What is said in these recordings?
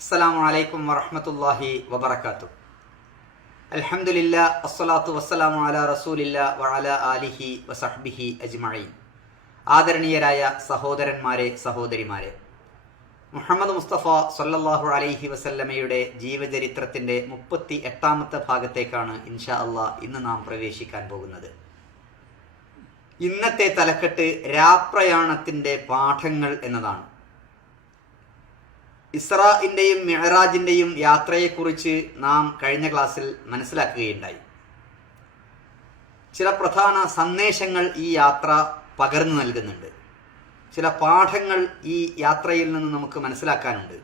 അസ്സലാമു അലൈക്കും വറഹ്മത്തുള്ളാഹി വബർക്കാത്തു അൽഹംദുലില്ലാ അസ്സലാത്തു വസ്സലാമു അലാ റസൂലില്ല വഅല ആലിഹി വസഹ്ബിഹി അജ്മഈൻ. ആദരണീയരായ സഹോദരന്മാരെ സഹോദരിമാരെ മുഹമ്മദ് മുസ്തഫ സല്ലല്ലാഹു അലൈഹി വസല്ലമയുടെ ജീവചരിത്രത്തിന്റെ മുപ്പത്തി എട്ടാമത്തെ ഭാഗത്തേക്കാണ് ഇൻഷാ അള്ളാ ഇന്ന് നാം പ്രവേശിക്കാൻ പോകുന്നത്. ഇന്നത്തെ തലക്കെട്ട് രാപ്രയാണത്തിന്റെ പാഠങ്ങൾ എന്നതാണ്. ഇസ്രാഇന്റെയും മെഹറാജിന്റെയും യാത്രയെക്കുറിച്ച് നാം കഴിഞ്ഞ ക്ലാസ്സിൽ മനസ്സിലാക്കുകയുണ്ടായി. ചില പ്രധാന സന്ദേശങ്ങൾ ഈ യാത്ര പകർന്നു നൽകുന്നുണ്ട്. ചില പാഠങ്ങൾ ഈ യാത്രയിൽ നിന്ന് നമുക്ക് മനസ്സിലാക്കാനുണ്ട്.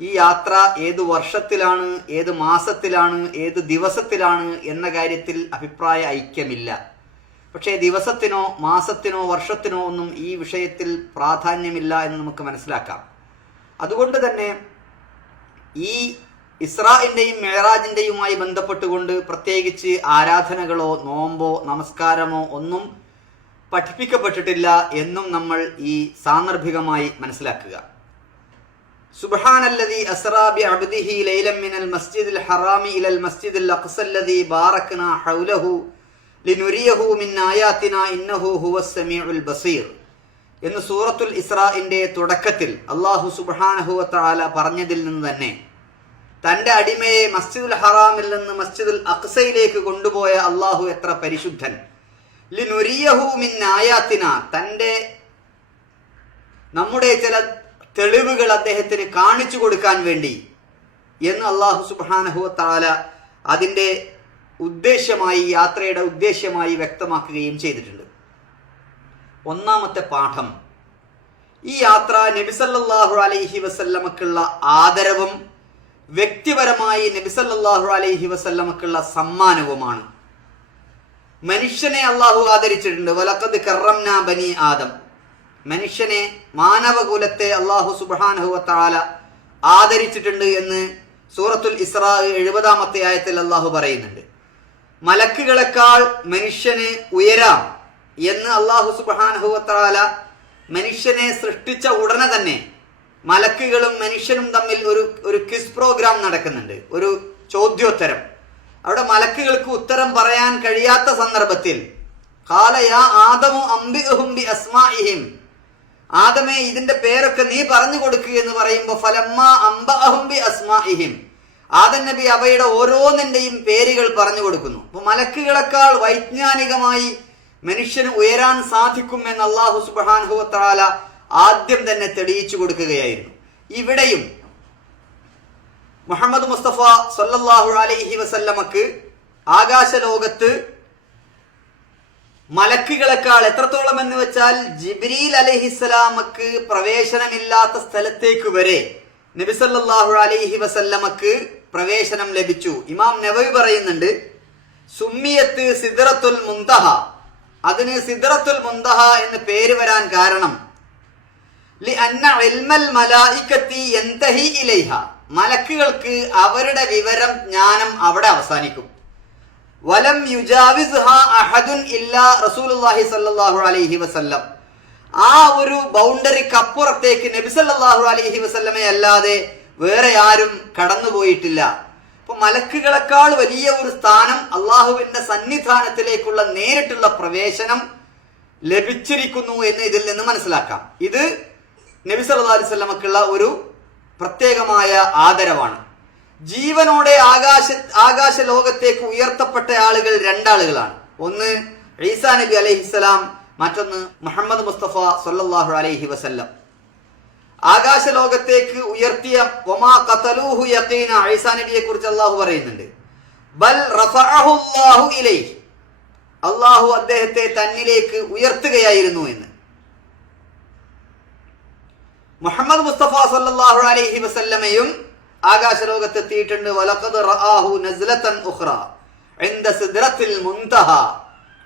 ഈ യാത്ര ഏത് വർഷത്തിലാണ് ഏത് മാസത്തിലാണ് ഏത് ദിവസത്തിലാണ് എന്ന കാര്യത്തിൽ അഭിപ്രായ ഐക്യമില്ല. പക്ഷേ ദിവസത്തിനോ മാസത്തിനോ വർഷത്തിനോ ഒന്നും ഈ വിഷയത്തിൽ പ്രാധാന്യമില്ല എന്ന് നമുക്ക് മനസ്സിലാക്കാം. അതുകൊണ്ട് തന്നെ ഈ ഇസ്രായിന്റെയും മേറാജിന്റെയുമായി ബന്ധപ്പെട്ടുകൊണ്ട് പ്രത്യേകിച്ച് ആരാധനകളോ നോമ്പോ നമസ്കാരമോ ഒന്നും പഠിപ്പിക്കപ്പെട്ടിട്ടില്ല എന്നും നമ്മൾ ഈ സാന്ദർഭികമായി മനസ്സിലാക്കുക. സുബ്ഹാനല്ലദി അസ്റാ ബി അബ്ദിഹി ലൈലം മിനൽ മസ്ജിദിൽ ഹറാമി ഇലൽ മസ്ജിദിൽ അഖ്സല്ലദി ബാറക്നാ ഹൗലഹു ലിനുരിയഹു മിൻ ആയാത്തിനാ ഇന്നഹു ഹുവസ് സമീഉൽ ബസീർ. എന്ന് സൂറത്തുൽ ഇസ്രാഇന്റെ തുടക്കത്തിൽ അള്ളാഹു സുബാനഹുവത്താല പറഞ്ഞതിൽ നിന്ന് തന്നെ തന്റെ അടിമയെ മസ്ജിദുൽ ഹറാമിൽ നിന്ന് മസ്ജിദുൽ അക്സയിലേക്ക് കൊണ്ടുപോയ അള്ളാഹു എത്ര പരിശുദ്ധൻ. ലിനുരിയഹു മിൻ ആയാത്തിന തന്റെ നമ്മുടെ ചില തെളിവുകൾ അദ്ദേഹത്തിന് കാണിച്ചു കൊടുക്കാൻ വേണ്ടി എന്ന് അള്ളാഹു സുബാനഹുവത്താല അതിന്റെ ഉദ്ദേശ്യമായി യാത്രയുടെ ഉദ്ദേശ്യമായി വ്യക്തമാക്കുകയും ചെയ്തിട്ടുണ്ട്. ഒന്നാമത്തെ പാഠം. ഈ യാത്ര നബിസല്ലാഹു അലൈഹി വസല്ലമക്കുള്ള ആദരവും വ്യക്തിപരമായി നബിസല്ലാഹു അലൈഹി വസല്ലമക്കുള്ള സമ്മാനവുമാണ്. മനുഷ്യനെ അള്ളാഹു ആദരിച്ചിട്ടുണ്ട്. വലക്കത് കറംന ബനി ആദം. മനുഷ്യനെ മാനവകുലത്തെ അള്ളാഹു സുബാനഹുവത്താല ആദരിച്ചിട്ടുണ്ട് എന്ന് സൂറത്തുൽ ഇസ്രാ എഴുപതാമത്തെ ആയത്തിൽ അള്ളാഹു പറയുന്നുണ്ട്. മലക്കുകളെക്കാൾ മനുഷ്യന് ഉയരാം. എന്ന് അള്ളാഹു സുബാനഹുവത്താല മനുഷ്യനെ സൃഷ്ടിച്ച ഉടനെ തന്നെ മലക്കുകളും മനുഷ്യനും തമ്മിൽ ഒരു ഒരു ക്വിസ് പ്രോഗ്രാം നടക്കുന്നുണ്ട്. ഒരു ചോദ്യോത്തരം. അവിടെ മലക്കുകൾക്ക് ഉത്തരം പറയാൻ കഴിയാത്ത സന്ദർഭത്തിൽ അസ്മാഇഹിം. ആദമേ ഇതിന്റെ പേരൊക്കെ നീ പറഞ്ഞു കൊടുക്കുക എന്ന് പറയുമ്പോൾ ഫലമ്മ അംബഅഹുംബി അസ്മാഇഹിം. ആദൻ നബി അവയുടെ ഓരോന്നിന്റെയും പേരുകൾ പറഞ്ഞു കൊടുക്കുന്നു. അപ്പൊ മലക്കുകളെക്കാൾ വൈജ്ഞാനികമായി മനുഷ്യന് ഉയരാൻ സാധിക്കും എന്ന് അള്ളാഹു സുബാൻഹുവത്താല ആദ്യം തന്നെ തെളിയിച്ചു കൊടുക്കുകയായിരുന്നു. ഇവിടെയും മുഹമ്മദ് മുസ്തഫ സല്ലല്ലാഹു അലൈഹി വസല്ലമക്ക് ആകാശ ലോകത്ത് മലക്കുകളെക്കാൾ എത്രത്തോളം എന്ന് വെച്ചാൽ ജിബ്രീൽ അലഹിസ്സലാമക്ക് പ്രവേശനമില്ലാത്ത സ്ഥലത്തേക്ക് വരെ നബിസല്ലാഹു അലൈഹി വസല്ലമക്ക് പ്രവേശനം ലഭിച്ചു. ഇമാം നബവി പറയുന്നുണ്ട് സുമ്മിയത്ത് സിദ്റത്തുൽ മുന്തഹ. അതിന് സിദ്റത്തുൽ മുന്തഹ എന്ന് പേര് വരാൻ കാരണം. മലക്കുകൾക്ക് അവരുടെ വിവരം ജ്ഞാനം അവിടെ അവസാനിക്കും. വലം യുജാവിസ് അഹദുൻ ഇല്ലാ റസൂലുള്ളാഹി സല്ലല്ലാഹു അലൈഹി വസല്ലം. ആ ഒരു ബൗണ്ടറിക്ക് അപ്പുറത്തേക്ക് നബി സല്ലല്ലാഹു അലൈഹി വസല്ലമെ അല്ലാതെ വേറെ ആരും കടന്നുപോയിട്ടില്ല. അപ്പൊ മലക്കുകളെക്കാൾ വലിയ ഒരു സ്ഥാനം അള്ളാഹുവിന്റെ സന്നിധാനത്തിലേക്കുള്ള നേരിട്ടുള്ള പ്രവേശനം ലഭിച്ചിരിക്കുന്നു എന്ന് ഇതിൽ നിന്ന് മനസ്സിലാക്കാം. ഇത് നബി സല്ലല്ലാഹു അലൈഹി വസല്ലമക്കുള്ള ഒരു പ്രത്യേകമായ ആദരവാണ്. ജീവനോടെ ആകാശ ആകാശ ലോകത്തേക്ക് ഉയർത്തപ്പെട്ട ആളുകൾ രണ്ടാളുകളാണ്. ഒന്ന് ഈസാ നബി അലൈഹിസ്സലാം മറ്റൊന്ന് മുഹമ്മദ് മുസ്തഫ സല്ലല്ലാഹു അലൈഹി വസല്ലം. ആകാശ ലോകത്തേക്ക് ഉയർത്തിയ ഒമാ കത്തലൂഹു യക്കീന ഐസാ നബിയെ കുറിച്ച് അള്ളാഹു പറയുന്നുണ്ട്. ബൽ റഫഅഹുല്ലാഹു ഇലൈഹി. അള്ളാഹു അദ്ദേഹത്തെ തന്നിലേക്ക് ഉയർത്തുകയായിരുന്നു എന്ന്. മുഹമ്മദ് മുസ്തഫ സല്ലല്ലാഹു അലൈഹി വസല്ലമയും ആകാശലോകത്തെത്തിയിട്ടുണ്ട്. വലഖദ് റആഹു നസ്ലതൻ ഉഖ്റ. ഇൻദ سدرة المنتهى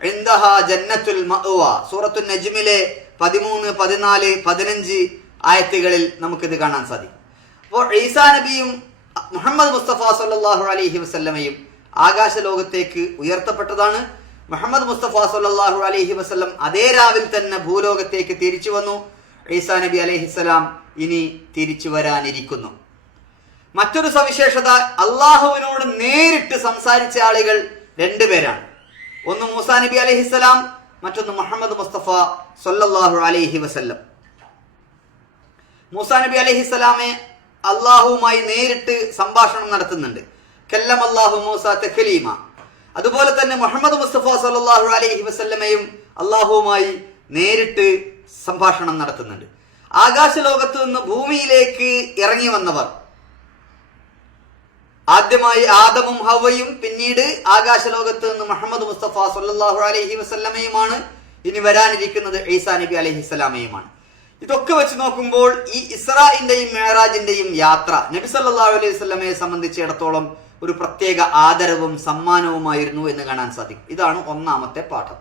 ഇൻദഹ ജന്നത്തുൽ المأوى സൂറത്തുൽ നജ്മിലെ പതിമൂന്ന് പതിനാല് പതിനഞ്ച് ആയത്തുകളിൽ നമുക്കിത് കാണാൻ സാധിക്കും. അപ്പോൾ ഈസാ നബിയും മുഹമ്മദ് മുസ്തഫ സല്ലല്ലാഹു അലഹി വസ്ല്ലമയും ആകാശ ലോകത്തേക്ക് ഉയർത്തപ്പെട്ടതാണ്. മുഹമ്മദ് മുസ്തഫ സല്ലല്ലാഹു അലഹി വസ്ല്ലം അതേ രാവിൽ തന്നെ ഭൂലോകത്തേക്ക് തിരിച്ചു വന്നു. ഈസാ നബി അലഹിസ്സലാം ഇനി തിരിച്ചു വരാനിരിക്കുന്നു. മറ്റൊരു സവിശേഷത അള്ളാഹുവിനോട് നേരിട്ട് സംസാരിച്ച ആളുകൾ രണ്ടുപേരാണ് ഒന്ന് മൂസാ നബി അലഹിസ്സലാം മറ്റൊന്ന് മുഹമ്മദ് മുസ്തഫ സൊല്ലാഹു അലഹി വസല്ലം. മൂസാ നബി അലഹിസ്സലാമെ അള്ളാഹുവുമായി നേരിട്ട് സംഭാഷണം നടത്തുന്നുണ്ട്. കല്ലം അള്ളാഹു മൂസ തെഖലീമ. അതുപോലെ തന്നെ മുഹമ്മദ് മുസ്തഫ സല്ലാഹു അലൈഹി വസല്ലമയും അള്ളാഹുവുമായി നേരിട്ട് സംഭാഷണം നടത്തുന്നുണ്ട്. ആകാശ ലോകത്ത് നിന്ന് ഭൂമിയിലേക്ക് ഇറങ്ങി വന്നവർ. ആദ്യമായി ആദമും ഹവയും പിന്നീട് ആകാശ ലോകത്ത് നിന്ന് മുഹമ്മദ് മുസ്തഫ സല്ലാഹു അലൈഹി വസല്ലമയുമാണ്. ഇനി വരാനിരിക്കുന്നത് ഈസാ നബി അലഹിസ്സലാമയുമാണ് ഇതൊക്കെ വെച്ച് നോക്കുമ്പോൾ ഈ ഇസ്രായിന്റെയും മേറാജിന്റെയും യാത്ര നബി സല്ലല്ലാഹു അലൈഹി വസല്ലമയെ സംബന്ധിച്ചിടത്തോളം ഒരു പ്രത്യേക ആദരവും സമ്മാനവുമായിരുന്നു എന്ന് കാണാൻ സാധിക്കും. ഇതാണ് ഒന്നാമത്തെ പാഠം.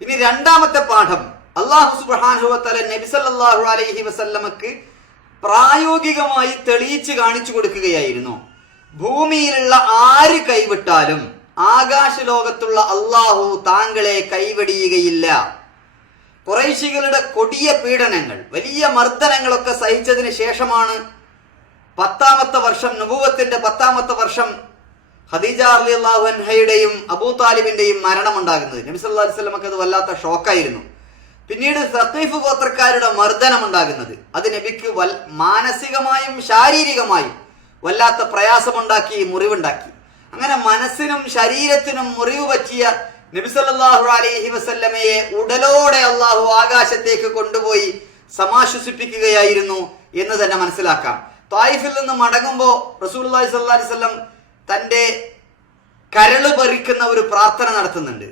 ഇനി രണ്ടാമത്തെ പാഠം. അള്ളാഹു സുബ്ഹാനഹുവതആല നബി സല്ലാഹു അലൈഹി വസല്ലമക്ക് പ്രായോഗികമായി തെളിയിച്ച് കാണിച്ചു കൊടുക്കുകയായിരുന്നു. ഭൂമിയിലുള്ള ആര് കൈവിട്ടാലും ആകാശ ലോകത്തുള്ള അള്ളാഹു താങ്കളെ കൈവെടിയുകയില്ല. കുറേശികളുടെ കൊടിയ പീഡനങ്ങൾ വലിയ മർദ്ദനങ്ങളൊക്കെ സഹിച്ചതിന് ശേഷമാണ് പത്താമത്തെ വർഷം നുപൂവത്തിന്റെ പത്താമത്തെ വർഷം ഖദീജ അലി അള്ളാഹുഹയുടെയും അബൂ താലിബിന്റെയും മരണമുണ്ടാകുന്നത്. നബിസ് സല്ലല്ലാഹു അലൈഹി വസല്ലമക്ക് അത് വല്ലാത്ത ഷോക്കായിരുന്നു. പിന്നീട് സത്തീഫ് ഗോത്രക്കാരുടെ മർദ്ദനം ഉണ്ടാകുന്നത് അത് നബിക്ക് വൽ മാനസികമായും ശാരീരികമായും വല്ലാത്ത പ്രയാസമുണ്ടാക്കി മുറിവുണ്ടാക്കി. അങ്ങനെ മനസ്സിനും ശരീരത്തിനും മുറിവ് പറ്റിയ നബി സല്ലല്ലാഹു അലൈഹി വസല്ലമയെ ഉടലോടെ അള്ളാഹു ആകാശത്തേക്ക് കൊണ്ടുപോയി സമാശ്വസിപ്പിക്കുകയായിരുന്നു എന്ന് തന്നെ മനസ്സിലാക്കാം. തായിഫിൽ നിന്ന് മടങ്ങുമ്പോൾ റസൂലുള്ളാഹി സ്വല്ലല്ലാഹി അലൈഹി വസല്ലം തന്റെ കരൾ പറിക്കുന്ന ഒരു പ്രാർത്ഥന നടത്തുന്നുണ്ട്.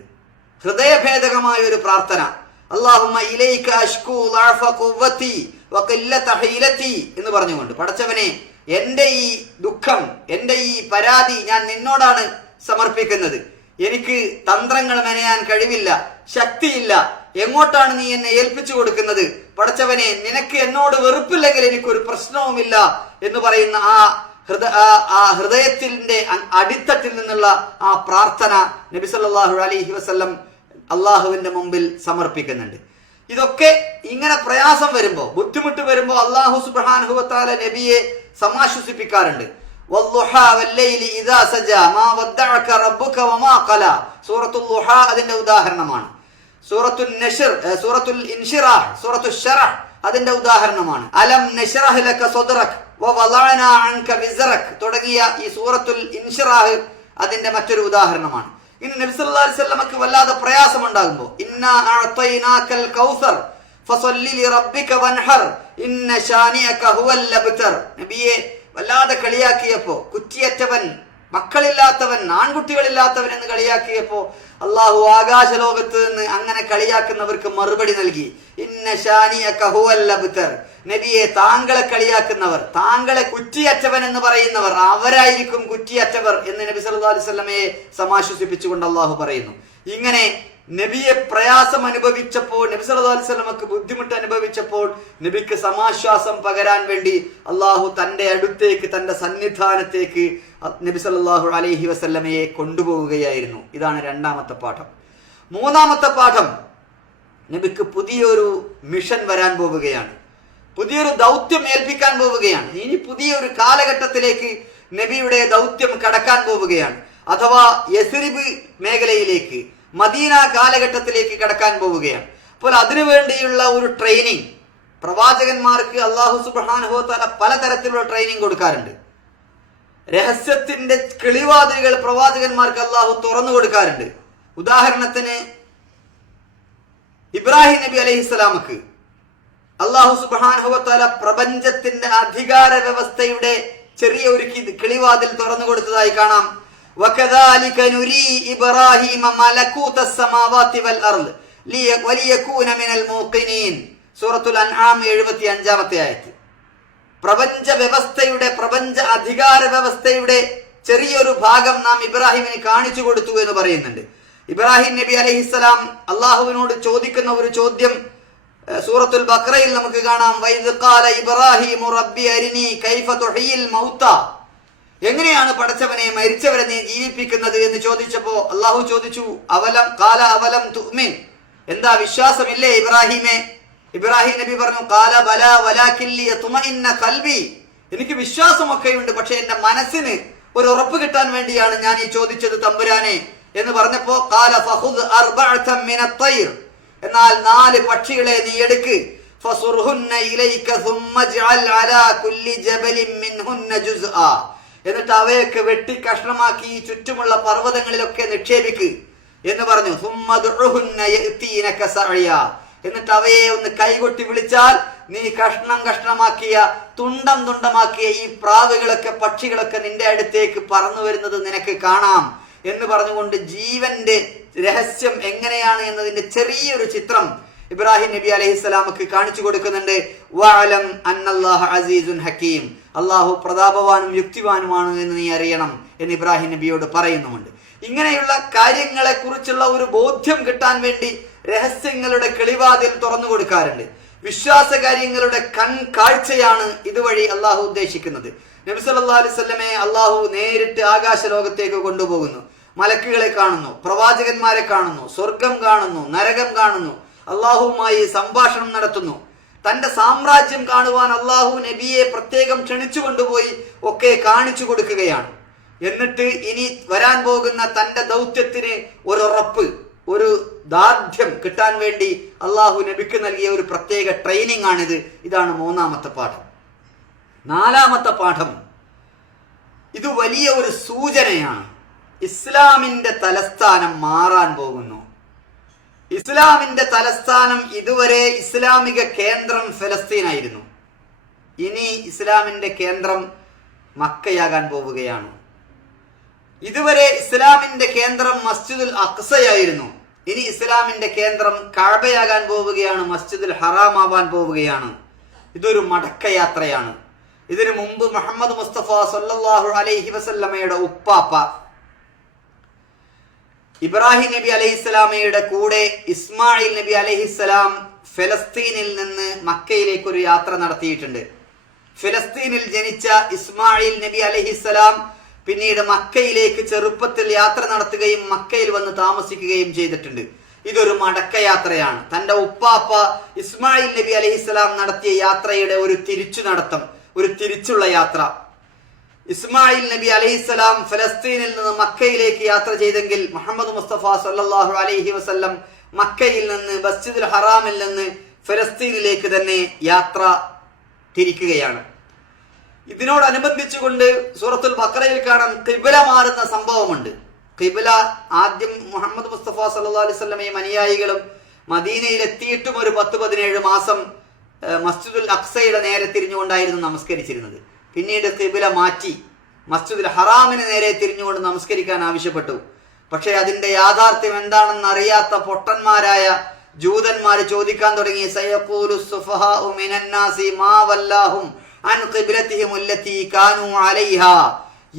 ഹൃദയഭേദകമായ ഒരു പ്രാർത്ഥന. അള്ളാഹുമ്മ ഇലൈക എന്ന് പറഞ്ഞുകൊണ്ട് പടച്ചവനെ എന്റെ ഈ ദുഃഖം എന്റെ ഈ പരാതി ഞാൻ നിന്നോടാണ് സമർപ്പിക്കുന്നത്. എനിക്ക് തന്ത്രങ്ങൾ മെനയാൻ കഴിവില്ല ശക്തിയില്ല. എങ്ങോട്ടാണ് നീ എന്നെ ഏൽപ്പിച്ചു കൊടുക്കുന്നത്? പടച്ചവനെ നിനക്ക് എന്നോട് വെറുപ്പില്ലെങ്കിൽ എനിക്കൊരു പ്രശ്നവുമില്ല എന്ന് പറയുന്ന ആ ഹൃദ ആ- ഹൃദയത്തിന്റെ അടിത്തട്ടിൽ നിന്നുള്ള ആ പ്രാർത്ഥന നബി സല്ലല്ലാഹു അലൈഹി വസല്ലം അള്ളാഹുവിന്റെ മുമ്പിൽ സമർപ്പിക്കുന്നുണ്ട്. ഇതൊക്കെ ഇങ്ങനെ പ്രയാസം വരുമ്പോൾ ബുദ്ധിമുട്ട് വരുമ്പോ അള്ളാഹു സുബ്ഹാനഹുവത്താല നബിയെ സമാശ്വസിപ്പിക്കാറുണ്ട്. അതിന്റെ ഉദാഹരണമാണ്. സൂറത്തുൽ നഷ്ർ സൂറത്തുൽ അതിന്റെ ഉദാഹരണമാണ്. അലം നഷ്റഹ് ലക തുടങ്ങിയ ഈ സൂറത്തുൽ ഇൻഷിറാഹ് അതിന്റെ മറ്റൊരു ഉദാഹരണമാണ്. ഇനി നബി സല്ലല്ലാഹു അലൈഹി വസല്ലമക്ക് വല്ലാതെ പ്രയാസമുണ്ടാകുമ്പോൾ ഇന്നാ അഅതൈനാകൽ കൗസർ ഫസല്ലി ലിറബ്ബിക വൻഹർ ഇന്ന ശാനിഅക ഹുവൽ നബിയെ വല്ലാതെ കളിയാക്കിയപ്പോ കുറ്റിയറ്റവൻ മക്കളില്ലാത്തവൻ ആൺകുട്ടികളില്ലാത്തവൻ എന്ന് കളിയാക്കിയപ്പോ അള്ളാഹു ആകാശ ലോകത്ത് നിന്ന് അങ്ങനെ കളിയാക്കുന്നവർക്ക് മറുപടി നൽകി. ഇന്ന ഷാനിയക ഹുവൽ അബ്തർ. നബിയെ താങ്കളെ കളിയാക്കുന്നവർ താങ്കളെ കുറ്റിയറ്റവൻ എന്ന് പറയുന്നവർ അവരായിരിക്കും കുറ്റിയറ്റവർ എന്ന് നബി സല്ലല്ലാഹു അലൈഹി സ്വലമയെ സമാശ്വസിപ്പിച്ചുകൊണ്ട് അള്ളാഹു പറയുന്നു. ഇങ്ങനെ നബിയെ പ്രയാസം അനുഭവിച്ചപ്പോൾ നബി സല്ലല്ലാഹു അലൈഹി സ്വലമക്ക് ബുദ്ധിമുട്ട് അനുഭവിച്ചപ്പോൾ നബിക്ക് സമാശ്വാസം പകരാൻ വേണ്ടി അള്ളാഹു തന്റെ അടുത്തേക്ക് തന്റെ സന്നിധാനത്തേക്ക് നബി സല്ലാഹു അലഹി വസല്ലമയെ കൊണ്ടുപോവുകയായിരുന്നു. ഇതാണ് രണ്ടാമത്തെ പാഠം. മൂന്നാമത്തെ പാഠം നബിക്ക് പുതിയൊരു മിഷൻ വരാൻ പോവുകയാണ്. പുതിയൊരു ദൗത്യം ഏൽപ്പിക്കാൻ പോവുകയാണ്. ഇനി പുതിയൊരു കാലഘട്ടത്തിലേക്ക് നബിയുടെ ദൗത്യം കടക്കാൻ പോവുകയാണ്. അഥവാ യസ്രിബ് മേഖലയിലേക്ക് മദീന കാലഘട്ടത്തിലേക്ക് കടക്കാൻ പോവുകയാണ്. അപ്പോൾ അതിനു വേണ്ടിയുള്ള ഒരു ട്രെയിനിങ് പ്രവാചകന്മാർക്ക് അള്ളാഹു സുബാനുഭവത്താല പലതരത്തിലുള്ള ട്രെയിനിങ് കൊടുക്കാറുണ്ട്. രഹസ്യത്തിന്റെ കിളിവാതിലുകൾ പ്രവാചകന്മാർക്ക് അള്ളാഹു തുറന്നു കൊടുക്കാറുണ്ട്. ഉദാഹരണത്തിന് ഇബ്രാഹിം നബി അലഹിസ്സലാമക്ക് അള്ളാഹു സുബാനുഭവത്താല പ്രപഞ്ചത്തിന്റെ അധികാര വ്യവസ്ഥയുടെ ചെറിയ ഒരു കിളിവാതിൽ തുറന്നു കൊടുത്തതായി കാണാം. ഇബ്രാഹിം സൂറത്തുൽ അൻആം എഴുപത്തി അഞ്ചാമത്തെ ആയത്ത്. പ്രപഞ്ച വ്യവസ്ഥയുടെ പ്രപഞ്ച അധികാര വ്യവസ്ഥയുടെ ചെറിയൊരു ഭാഗം നാം ഇബ്രാഹിമിന് കാണിച്ചു കൊടുത്തു എന്ന് പറയുന്നുണ്ട്. ഇബ്രാഹിം നബി അലഹിസ്സലാം അള്ളാഹുവിനോട് ചോദിക്കുന്ന ഒരു ചോദ്യം സൂറത്തുൽ ബക്രയിൽ നമുക്ക് കാണാം. ഇബ്രാഹിം റബ്ബി അരിനി കൈഫ മൗത്ത. എങ്ങനെയാണ് പടച്ചവനെ മരിച്ചവരെ നീ ജീവിപ്പിക്കുന്നത് എന്ന് ചോദിച്ചപ്പോ അള്ളാഹു ചോദിച്ചു അവലം കാല അവലം തുമിൻ എന്താ വിശ്വാസമില്ലേ ഇബ്രാഹിമേ? ഇബ്രാഹിം നബി പറഞ്ഞു കാല ബല വലാക്കില്ലി തുമഇന്ന കൽബി എനിക്ക് വിശ്വാസമൊക്കെ ഉണ്ട് പക്ഷെ എന്റെ മനസ്സിന് ഒരു ഉറപ്പ് കിട്ടാൻ വേണ്ടിയാണ് ഞാൻ ഈ ചോദിച്ചത് തമ്പുരാനെ എന്ന് പറഞ്ഞപ്പോ കാല ഫഹുദ് എന്നാൽ നാല് പക്ഷികളെ നീ എടുക്ക്. എന്നിട്ട് അവയൊക്കെ വെട്ടി കഷ്ണമാക്കി ഈ ചുറ്റുമുള്ള പർവതങ്ങളിലൊക്കെ നിക്ഷേപിക്കുക എന്ന് പറഞ്ഞു എന്നിട്ട് അവയെ ഒന്ന് കൈകൊട്ടി വിളിച്ചാൽ നീ കഷ്ണം കഷ്ണമാക്കിയ തുണ്ടം തുണ്ടമാക്കിയ ഈ പ്രാവുകളൊക്കെ പക്ഷികളൊക്കെ നിന്റെ അടുത്തേക്ക് പറന്നു വരുന്നത് നിനക്ക് കാണാം. എന്ന് പറഞ്ഞുകൊണ്ട് ജീവന്റെ രഹസ്യം എങ്ങനെയാണ് എന്നതിന്റെ ചെറിയൊരു ചിത്രം ഇബ്രാഹിം നബി അലൈഹി സ്വലാമക്ക് കാണിച്ചു കൊടുക്കുന്നുണ്ട്. വാലം അന്നല്ലാഹ അസീസുൻ ഹക്കീം. അള്ളാഹു പ്രതാപവാനും യുക്തിവാനുമാണ് എന്ന് നീ അറിയണം എന്ന് ഇബ്രാഹിം നബിയോട് പറയുന്നുമുണ്ട്. ഇങ്ങനെയുള്ള കാര്യങ്ങളെ കുറിച്ചുള്ള ഒരു ബോധ്യം കിട്ടാൻ വേണ്ടി രഹസ്യങ്ങളുടെ കിളിവാതിൽ തുറന്നു കൊടുക്കാറുണ്ട്. വിശ്വാസ കാര്യങ്ങളുടെ കൺ കാഴ്ചയാണ് ഇതുവഴി അള്ളാഹു ഉദ്ദേശിക്കുന്നത്. നബി സല്ലല്ലാഹു അലൈഹി വസല്ലമയെ അള്ളാഹു നേരിട്ട് ആകാശ ലോകത്തേക്ക് കൊണ്ടുപോകുന്നു. മലക്കുകളെ കാണുന്നു പ്രവാചകന്മാരെ കാണുന്നു സ്വർഗം കാണുന്നു നരകം കാണുന്നു അള്ളാഹുവുമായി സംഭാഷണം നടത്തുന്നു. തന്റെ സാമ്രാജ്യം കാണുവാൻ അള്ളാഹു നബിയെ പ്രത്യേകം ക്ഷണിച്ചു കൊണ്ടുപോയി ഒക്കെ കാണിച്ചു കൊടുക്കുകയാണ്. എന്നിട്ട് ഇനി വരാൻ പോകുന്ന തന്റെ ദൗത്യത്തിന് ഒരുറപ്പ് ഒരു ദാർഢ്യം കിട്ടാൻ വേണ്ടി അള്ളാഹു നബിക്ക് നൽകിയ ഒരു പ്രത്യേക ട്രെയിനിങ് ആണിത്. ഇതാണ് മൂന്നാമത്തെ പാഠം. നാലാമത്തെ പാഠം ഇത് വലിയ ഒരു സൂചനയാണ്. ഇസ്ലാമിന്റെ തലസ്ഥാനം മാറാൻ പോകുന്നു. ഇസ്ലാമിന്റെ തലസ്ഥാനം ഇതുവരെ ഇസ്ലാമിക കേന്ദ്രം ഫലസ്തീനായിരുന്നു ഇനി ഇസ്ലാമിന്റെ കേന്ദ്രം മക്കയാകാൻ പോവുകയാണ്. ഇതുവരെ ഇസ്ലാമിന്റെ കേന്ദ്രം മസ്ജിദുൽ അക്സയായിരുന്നു. ഇനി ഇസ്ലാമിന്റെ കേന്ദ്രം കാഴ്ബയാകാൻ പോവുകയാണ് മസ്ജിദുൽ ഹറാം ആവാൻ പോവുകയാണ്. ഇതൊരു മടക്കയാത്രയാണ്. ഇതിനു മുമ്പ് മുഹമ്മദ് മുസ്തഫ സല്ലല്ലാഹു അലൈഹി വസല്ലമയുടെ ഉപ്പാപ്പ ഇബ്രാഹിം നബി അലൈഹിസ്സലാമയുടെ കൂടെ ഇസ്മായിൽ നബി അലൈഹിസ്സലാം ഫലസ്തീനിൽ നിന്ന് മക്കയിലേക്ക് ഒരു യാത്ര നടത്തിയിട്ടുണ്ട്. ഫലസ്തീനിൽ ജനിച്ച ഇസ്മായിൽ നബി അലൈഹിസ്സലാം പിന്നീട് മക്കയിലേക്ക് ചെറുപ്പത്തിൽ യാത്ര നടത്തുകയും മക്കയിൽ വന്ന് താമസിക്കുകയും ചെയ്തിട്ടുണ്ട്. ഇതൊരു മടക്കയാത്രയാണ് തന്റെ ഉപ്പാപ്പ ഇസ്മായിൽ നബി അലൈഹിസ്സലാം നടത്തിയ യാത്രയുടെ ഒരു തിരിച്ചു നടത്തം ഒരു തിരിച്ചുള്ള യാത്ര. ഇസ്മായിൽ നബി അലൈഹിസ്സലാം ഫലസ്തീനിൽ നിന്ന് മക്കയിലേക്ക് യാത്ര ചെയ്തെങ്കിൽ മുഹമ്മദ് മുസ്തഫ സല്ലല്ലാഹു അലൈഹി വസല്ലം മക്കയിൽ നിന്ന് മസ്ജിദുൽ ഹറാമിൽ നിന്ന് ഫലസ്തീനിലേക്ക് തന്നെ യാത്ര തിരിക്കുകയാണ്. ഇതിനോടനുബന്ധിച്ചുകൊണ്ട് സൂറത്തുൽ ബക്കറയിൽ കാണാൻ കിബില മാറുന്ന സംഭവമുണ്ട്. കിബില ആദ്യം മുഹമ്മദ് മുസ്തഫ സല്ലല്ലാഹു അലൈഹി വസല്ലമയും അനുയായികളും മദീനയിൽ എത്തിയിട്ടും ഒരു പത്ത് പതിനേഴ് മാസം മസ്ജിദുൽ അക്സയുടെ നേരെ തിരിഞ്ഞുകൊണ്ടായിരുന്നു നമസ്കരിച്ചിരുന്നത്. പിന്നീട് കിബില മാറ്റി മസ്ജിദുൽ ഹറാമിന് നേരെ തിരിഞ്ഞുകൊണ്ട് നമസ്കരിക്കാൻ ആവശ്യപ്പെട്ടു. പക്ഷേ അതിന്റെ യാഥാർത്ഥ്യം എന്താണെന്ന് അറിയാത്ത പൊട്ടന്മാരായ ജൂതന്മാർ ചോദിക്കാൻ തുടങ്ങി സയഖൂലു സുഫഹാഉ മിനന്നാസി മാ വല്ലാഹും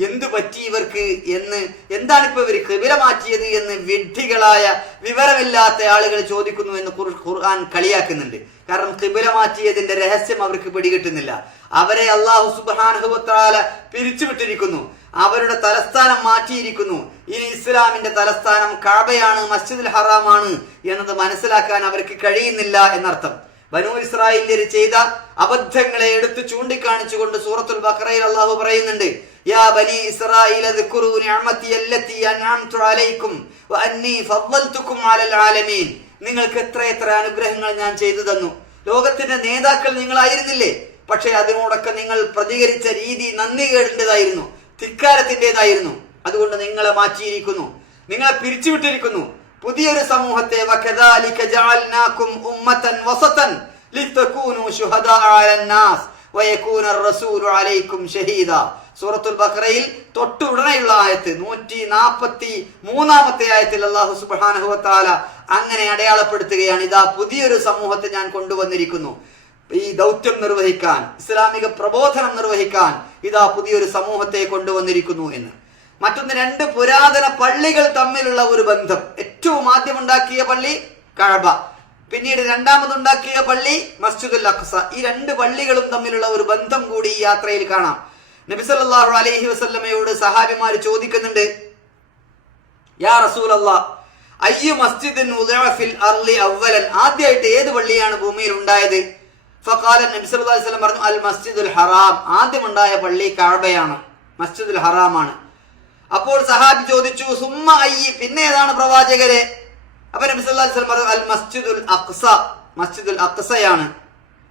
എന്തു പറ്റി ഇവർക്ക് എന്ന്? എന്താണ് ഇപ്പൊ ഇവർ കൃപില മാറ്റിയത് എന്ന് വിഡ്ഢികളായ വിവരമില്ലാത്ത ആളുകൾ ചോദിക്കുന്നു എന്ന് ഖുർ- ഖുർആൻ കളിയാക്കുന്നുണ്ട്. കാരണം കിബില മാറ്റിയതിന്റെ രഹസ്യം അവർക്ക് പിടികിട്ടുന്നില്ല. അവരെ അള്ളാഹു സുബാനുഭവത്താല പിരിച്ചുവിട്ടിരിക്കുന്നു. അവരുടെ തലസ്ഥാനം മാറ്റിയിരിക്കുന്നു. ഇനി ഇസ്ലാമിന്റെ തലസ്ഥാനം കാബയാണ് മസ്ജിദുൽ ഹറാമാണ് എന്നത് മനസ്സിലാക്കാൻ അവർക്ക് കഴിയുന്നില്ല എന്നർത്ഥം. ബനു ഇസ്രായേലിൽ ചെയ്ത അബദ്ധങ്ങളെ എടുത്ത് ചൂണ്ടിക്കാണിച്ചുകൊണ്ട് സൂറത്തുൽ ബഖറയിൽ അള്ളാഹു പറയുന്നുണ്ട് യാ ബനി ഇസ്രായേൽ അൻഅംതു അലൈക്കും വഅന്നി അലൽ ആലമീൻ. നിങ്ങൾക്ക് എത്ര എത്ര അനുഗ്രഹങ്ങൾ ഞാൻ ചെയ്തു തന്നു. ലോകത്തിന്റെ നേതാക്കൾ നിങ്ങളായിരുന്നില്ലേ? പക്ഷേ അതിനോടൊക്കെ നിങ്ങൾ പ്രതികരിച്ച രീതി നന്ദി കേടേണ്ടതായിരുന്നു ധിക്കാരത്തിന്റെതായിരുന്നു. അതുകൊണ്ട് നിങ്ങളെ മാറ്റിയിരിക്കുന്നു. നിങ്ങളെ പിരിച്ചുവിട്ടിരിക്കുന്നു. പുതിയൊരു സമൂഹത്തെ സൂറത്തുൽ ബഖറയിൽ തൊട്ടു ഉടനെയുള്ള ആയത്ത് നൂറ്റി നാൽപ്പത്തി മൂന്നാമത്തെ ആയത്തിൽ അള്ളാഹു സുബ്ഹാനഹു വതആല അങ്ങനെ അടയാളപ്പെടുത്തുകയാണ്. ഇതാ പുതിയൊരു സമൂഹത്തെ ഞാൻ കൊണ്ടുവന്നിരിക്കുന്നു. ഈ ദൗത്യം നിർവഹിക്കാൻ ഇസ്ലാമിക പ്രബോധനം നിർവഹിക്കാൻ ഇതാ പുതിയൊരു സമൂഹത്തെ കൊണ്ടുവന്നിരിക്കുന്നു എന്ന്. മറ്റൊന്ന് രണ്ട് പുരാതന പള്ളികൾ തമ്മിലുള്ള ഒരു ബന്ധം. ഏറ്റവും ആദ്യം ഉണ്ടാക്കിയ പള്ളി കഴബ പിന്നീട് രണ്ടാമതുണ്ടാക്കിയ പള്ളി മസ്ജിദുൽ അഖ്സ ഈ രണ്ട് പള്ളികളും തമ്മിലുള്ള ഒരു ബന്ധം കൂടി ഈ യാത്രയിൽ കാണാം. നബി സല്ലല്ലാഹു അലൈഹി വസല്ലമയോട് സഹാബിമാർ ചോദിക്കുന്നുണ്ട് യാ റസൂലല്ലാ അയ്യു മസ്ജിദിൻ ഉദഫിൽ ഫിൽ അർളി അവ്വലൻ? ആദ്യമായിട്ട് ഏത് പള്ളിയാണ് ഭൂമിയിൽ ഉണ്ടായത്? ഫഖാല നബി സല്ലല്ലാഹു അലൈഹി വസല്ലം പറഞ്ഞു അൽ മസ്ജിദുൽ ഹറാം. ആദ്യമുണ്ടായ പള്ളി കഅബയാണ്. മസ്ജിദുൽ ഹറാമാണ്. അപ്പോൾ സഹാബി ചോദിച്ചു സുമ്മ അയ്യി പിന്നെ ഏതാണ് പ്രവാചകരെ? അപ്പൊ നബി സല്ലല്ലാഹു അലൈഹി വസല്ലം അൽ മസ്ജിദുൽ അഖ്സ മസ്ജിദുൽ അഖ്സയാണ്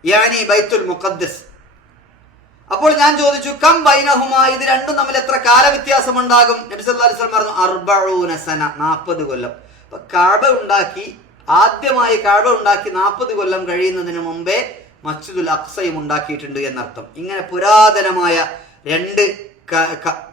യാനി ബൈത്തുൽ മുഖദ്ദസ്. അപ്പോൾ ഞാൻ ചോദിച്ചു കം ബൈനഹുമ ഇത് രണ്ടും തമ്മിൽ എത്ര കാലവ്യത്യാസം ഉണ്ടാകും നബി സല്ലല്ലാഹു അലൈഹി വസല്ലം പറഞ്ഞു അർബഊന സന 40 കൊല്ലം. അപ്പൊ കഅബ ഉണ്ടാക്കി ആദ്യമായി കഅബ ഉണ്ടാക്കി 40 കൊല്ലം കഴിയുന്നതിന് മുമ്പേ മസ്ജിദുൽ അഖ്സയും ഉണ്ടാക്കിയിട്ടുണ്ട് എന്നർത്ഥം. ഇങ്ങനെ പുരാതനമായ രണ്ട്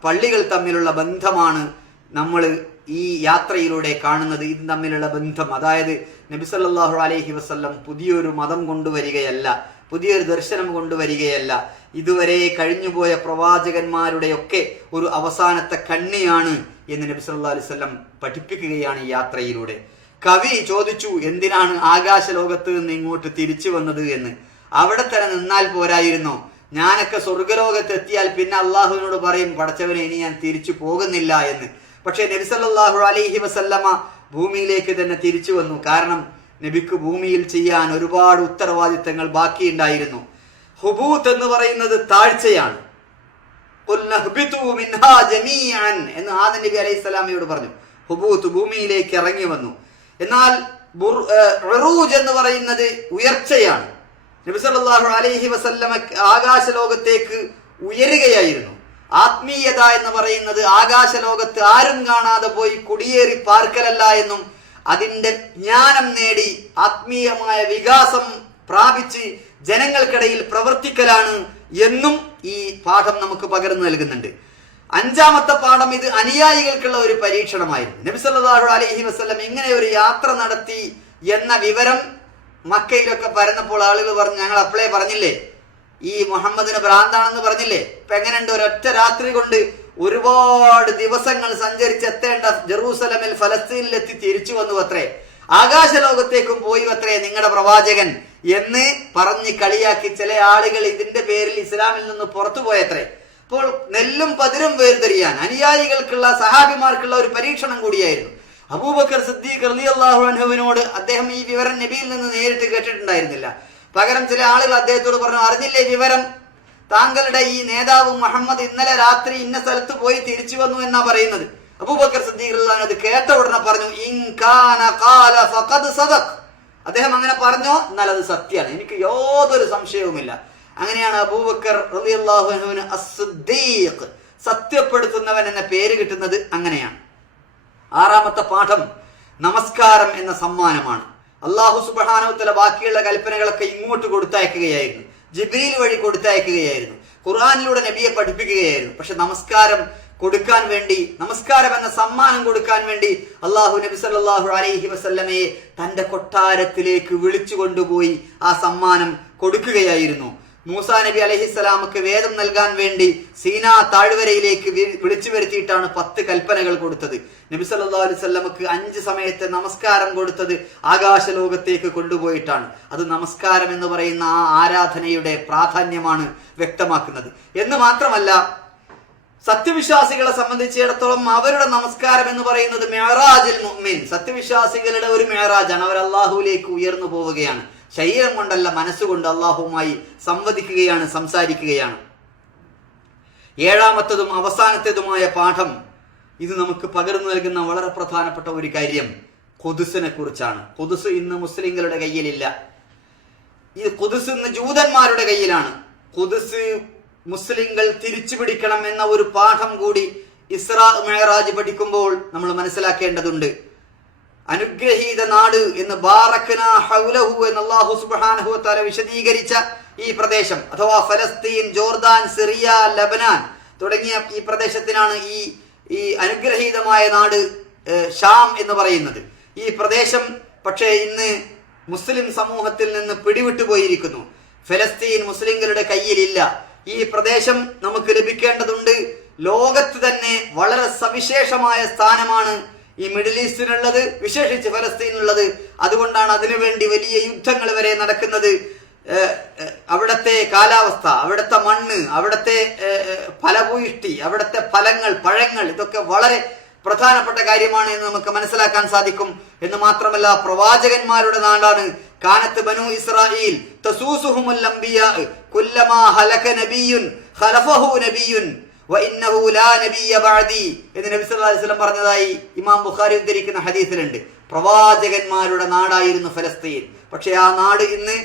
പള്ളികൾ തമ്മിലുള്ള ബന്ധമാണ് നമ്മൾ ഈ യാത്രയിലൂടെ കാണുന്നത്. ഇത് തമ്മിലുള്ള ബന്ധം. അതായത് നബി സല്ലല്ലാഹു അലൈഹി വസ്ല്ലം പുതിയൊരു മതം കൊണ്ടുവരികയല്ല പുതിയൊരു ദർശനം കൊണ്ടുവരികയല്ല. ഇതുവരെ കഴിഞ്ഞുപോയ പ്രവാചകന്മാരുടെയൊക്കെ ഒരു അവസാനത്തെ കണ്ണിയാണ് എന്ന് നബി സല്ലാ അലൈഹി വസല്ലം പഠിപ്പിക്കുകയാണ് ഈ യാത്രയിലൂടെ. കവി ചോദിച്ചു എന്തിനാണ് ആകാശ ലോകത്ത് നിന്ന് ഇങ്ങോട്ട് തിരിച്ചു വന്നത് എന്ന്. അവിടെ തന്നെ നിന്നാൽ പോരായിരുന്നോ? ഞാനൊക്കെ സ്വർഗലോകത്ത് എത്തിയാൽ പിന്നെ അള്ളാഹുവിനോട് പറയും പടച്ചവനെ ഇനി ഞാൻ തിരിച്ചു പോകുന്നില്ല എന്ന്. പക്ഷേ നബി സല്ലല്ലാഹു അലൈഹി വസല്ലമ ഭൂമിയിലേക്ക് തന്നെ തിരിച്ചു വന്നു. കാരണം നബിക്ക് ഭൂമിയിൽ ചെയ്യാൻ ഒരുപാട് ഉത്തരവാദിത്തങ്ങൾ ബാക്കിയുണ്ടായിരുന്നു. ഹുബൂത്ത് എന്ന് പറയുന്നത് താഴ്ചയാണ്. എന്ന് ആദം നബി അലൈഹി സ്വലാമയോട് പറഞ്ഞു. ഹുബൂത്ത് ഭൂമിയിലേക്ക് ഇറങ്ങി വന്നു. എന്നാൽ എന്ന് പറയുന്നത് ഉയർച്ചയാണ്. നബി സല്ലല്ലാഹു അലൈഹി വസല്ലമ ആകാശ ലോകത്തേക്ക് ഉയരുകയായിരുന്നു. ആത്മീയത എന്ന് പറയുന്നത് ആകാശ ലോകത്ത് ആരും കാണാതെ പോയി കുടിയേറി പാർക്കലല്ല എന്നും അതിന്റെ ജ്ഞാനം നേടി ആത്മീയമായ വികാസം പ്രാപിച്ച് ജനങ്ങൾക്കിടയിൽ പ്രവർത്തിക്കലാണ് എന്നും ഈ പാഠം നമുക്ക് പകർന്നു നൽകുന്നുണ്ട്. അഞ്ചാമത്തെ പാഠം ഇത് അനുയായികൾക്കുള്ള ഒരു പരീക്ഷണമായിരുന്നു. നബി സല്ലല്ലാഹു അലൈഹി വസല്ലം ഇങ്ങനെ ഒരു യാത്ര നടത്തി എന്ന വിവരം മക്കയിലൊക്കെ പരന്നപ്പോൾ ആളുകൾ പറഞ്ഞു ഞങ്ങൾ അപ്പളേ പറഞ്ഞില്ലേ? ഈ മുഹമ്മദിന് ഭ്രാന്താണെന്ന് പറഞ്ഞില്ലേ? ഇപ്പൊ എങ്ങനെയുണ്ട്? ഒരൊറ്റ രാത്രി കൊണ്ട് ഒരുപാട് ദിവസങ്ങൾ സഞ്ചരിച്ച് എത്തേണ്ട ജെറൂസലമിൽ ഫലസ്തീനിൽ എത്തി തിരിച്ചു വന്നു അത്രേ. ആകാശ ലോകത്തേക്കും പോയി അത്രേ നിങ്ങളുടെ പ്രവാചകൻ എന്ന് പറഞ്ഞ് കളിയാക്കി ചില ആളുകൾ ഇതിന്റെ പേരിൽ ഇസ്ലാമിൽ നിന്ന് പുറത്തു പോയത്രേ അപ്പോൾ നെല്ലും പതിരും വേർതിരിയാൻ അനുയായികൾക്കുള്ള സഹാബിമാർക്കുള്ള ഒരു പരീക്ഷണം കൂടിയായിരുന്നു. അബൂബക്കർ സിദ്ദീഖ് റളിയല്ലാഹു അൻഹുവിനോട് അദ്ദേഹം ഈ വിവരം നബിയിൽ നിന്ന് നേരിട്ട് കേട്ടിട്ടുണ്ടായിരുന്നില്ല. പകരം ചില ആളുകൾ അദ്ദേഹത്തോട് പറഞ്ഞു അറിഞ്ഞില്ലേ വിവരം? താങ്കളുടെ ഈ നേതാവ് മുഹമ്മദ് ഇന്നലെ രാത്രി ഇന്ന സ്ഥലത്ത് പോയി തിരിച്ചു വന്നു എന്നാ പറയുന്നത്? അബൂബക്കർ സിദ്ദീഖ് അത് കേട്ട ഉടനെ പറഞ്ഞു സദഖ്. അദ്ദേഹം അങ്ങനെ പറഞ്ഞോ എന്നാൽ അത് സത്യമാണ് എനിക്ക് യാതൊരു സംശയവുമില്ല. അങ്ങനെയാണ് അബൂബക്കർ റളിയല്ലാഹു അൻഹുവിന് സത്യപ്പെടുത്തുന്നവൻ എന്ന പേര് കിട്ടുന്നത് അങ്ങനെയാണ്. ആറാമത്തെ പാഠം നമസ്കാരം എന്ന സമ്മാനമാണ്. അള്ളാഹു സുബാനോത്തല ബാക്കിയുള്ള കൽപ്പനകളൊക്കെ ഇങ്ങോട്ട് കൊടുത്തയക്കുകയായിരുന്നു. ജിബ്രീൽ വഴി കൊടുത്തയക്കുകയായിരുന്നു. ഖുർആാനിലൂടെ നബിയെ പഠിപ്പിക്കുകയായിരുന്നു. പക്ഷെ നമസ്കാരം കൊടുക്കാൻ വേണ്ടി നമസ്കാരം എന്ന സമ്മാനം കൊടുക്കാൻ വേണ്ടി അള്ളാഹു നബി സല്ലല്ലാഹു അലൈഹി വസല്ലമയെ തന്റെ കൊട്ടാരത്തിലേക്ക് വിളിച്ചു കൊണ്ടുപോയി ആ സമ്മാനം കൊടുക്കുകയായിരുന്നു. മൂസാ നബി അലഹിസ്സലാമക്ക് വേദം നൽകാൻ വേണ്ടി സീനാ താഴ്വരയിലേക്ക് വിളിച്ചു വരുത്തിയിട്ടാണ് പത്ത് കൽപ്പനകൾ കൊടുത്തത്. നബി സല്ലാ അലൈഹി വസല്ലമക്ക് അഞ്ച് സമയത്തെ നമസ്കാരം കൊടുത്തത് ആകാശ ലോകത്തേക്ക് കൊണ്ടുപോയിട്ടാണ്. അത് നമസ്കാരം എന്ന് പറയുന്ന ആ ആരാധനയുടെ പ്രാധാന്യമാണ് വ്യക്തമാക്കുന്നത്. എന്ന് മാത്രമല്ല സത്യവിശ്വാസികളെ സംബന്ധിച്ചിടത്തോളം അവരുടെ നമസ്കാരം എന്ന് പറയുന്നത് മെഹറാജിൽ മുഅ്മിൻ. സത്യവിശ്വാസികളുടെ ഒരു മെഹറാജാണ് അവർ അള്ളാഹുലേക്ക് ഉയർന്നു പോവുകയാണ്. ശരീരം കൊണ്ടല്ല മനസ്സുകൊണ്ട് അള്ളാഹുവുമായി സംവദിക്കുകയാണ് സംസാരിക്കുകയാണ്. ഏഴാമത്തതും അവസാനത്തേതുമായ പാഠം ഇത് നമുക്ക് പകർന്നു നൽകുന്ന വളരെ പ്രധാനപ്പെട്ട ഒരു കാര്യം. കൊതുസിനെ കുറിച്ചാണ്. കൊതുസ് ഇന്ന് മുസ്ലിങ്ങളുടെ കയ്യിലില്ല. ഈ കൊതുസ് ഇന്ന് ജൂതന്മാരുടെ കയ്യിലാണ്. കൊതുസ് മുസ്ലിങ്ങൾ തിരിച്ചു പിടിക്കണം എന്ന ഒരു പാഠം കൂടി ഇസ്രാ മേറാജ് പഠിക്കുമ്പോൾ നമ്മൾ മനസ്സിലാക്കേണ്ടതുണ്ട്. അനുഗ്രഹീത നാട് എന്ന് ഹൗലഹു എന്ന് വതആല വിശദീകരിച്ച ഈ പ്രദേശം അഥവാ ഫലസ്തീൻ ജോർദാൻ സിറിയ ലബനാൻ തുടങ്ങിയ ഈ പ്രദേശത്തിനാണ് ഈ ഈ അനുഗ്രഹീതമായ നാട് ഷാം എന്ന് പറയുന്നത്. ഈ പ്രദേശം പക്ഷേ ഇന്ന് മുസ്ലിം സമൂഹത്തിൽ നിന്ന് പിടിവിട്ടു പോയിരിക്കുന്നു. ഫലസ്തീൻ മുസ്ലിങ്ങളുടെ കയ്യിലില്ല. ഈ പ്രദേശം നമുക്ക് ലഭിക്കേണ്ടതുണ്ട് ലോകത്ത് തന്നെ വളരെ സവിശേഷമായ സ്ഥാനമാണ് ഈ മിഡിൽ ഈസ്റ്റിനുള്ളത് വിശേഷിച്ച് ഫലസ്തീനുള്ളത് അതുകൊണ്ടാണ് അതിനുവേണ്ടി വലിയ യുദ്ധങ്ങൾ വരെ നടക്കുന്നത്. അവിടുത്തെ കാലാവസ്ഥ അവിടുത്തെ മണ്ണ് അവിടുത്തെ ഫലഭൂയിഷ്ടി അവിടുത്തെ ഫലങ്ങൾ പഴങ്ങൾ ഇതൊക്കെ വളരെ പ്രധാനപ്പെട്ട കാര്യമാണ് എന്ന് നമുക്ക് മനസ്സിലാക്കാൻ സാധിക്കും. എന്ന് മാത്രമല്ല പ്രവാചകന്മാരുടെ നാടാണ് കാനത്ത് ബനു ഇസ്രായേൽ. തസൂസുഹുമുൽ അംബിയാ കുല്ലമാ ഹലക നബിയുൻ ഖലഫഹു നബിയുൻ. എന്ന് നബി വസല്ലം പറഞ്ഞതായി ഇമാം ബുഖാരി ഉദ്ധരിക്കുന്ന ഹദീസിലുണ്ട്. പ്രവാചകന്മാരുടെ നാടായിരുന്നു ഫലസ്തീൻ. പക്ഷെ ആ നാട് ഇന്ന്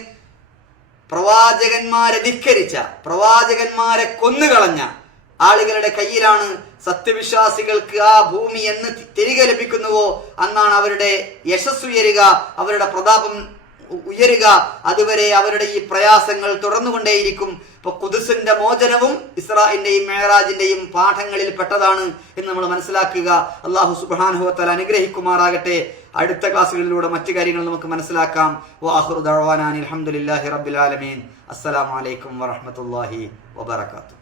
പ്രവാചകന്മാരെ ധിക്കരിച്ച പ്രവാചകന്മാരെ കൊന്നുകളഞ്ഞ ആളുകളുടെ കയ്യിലാണ് സത്യവിശ്വാസികൾക്ക് ആ ഭൂമി എന്ന് തിരികെ ലഭിക്കുന്നുവോ അന്നാണ് അവരുടെ യശസ് അവരുടെ പ്രതാപം ഉയരുക. അതുവരെ അവരുടെ ഈ പ്രയാസങ്ങൾ തുടർന്നുകൊണ്ടേയിരിക്കും. ഇപ്പൊ കുതിസിന്റെ മോചനവും ഇസ്രായിന്റെയും മേറാജിന്റെയും പാഠങ്ങളിൽ പെട്ടതാണ് എന്ന് നമ്മൾ മനസ്സിലാക്കുക. അള്ളാഹു സുബാനുഹത്തല അനുഗ്രഹിക്കുമാറാകട്ടെ. അടുത്ത ക്ലാസ്സുകളിലൂടെ മറ്റു കാര്യങ്ങൾ നമുക്ക് മനസ്സിലാക്കാം. വാഹുർ ദഴവാനാൻ അലഹമുല്ലാഹി അസ്സലാമലൈക്കും വറഹമത്തല്ലാഹി വബർക്കാത്തു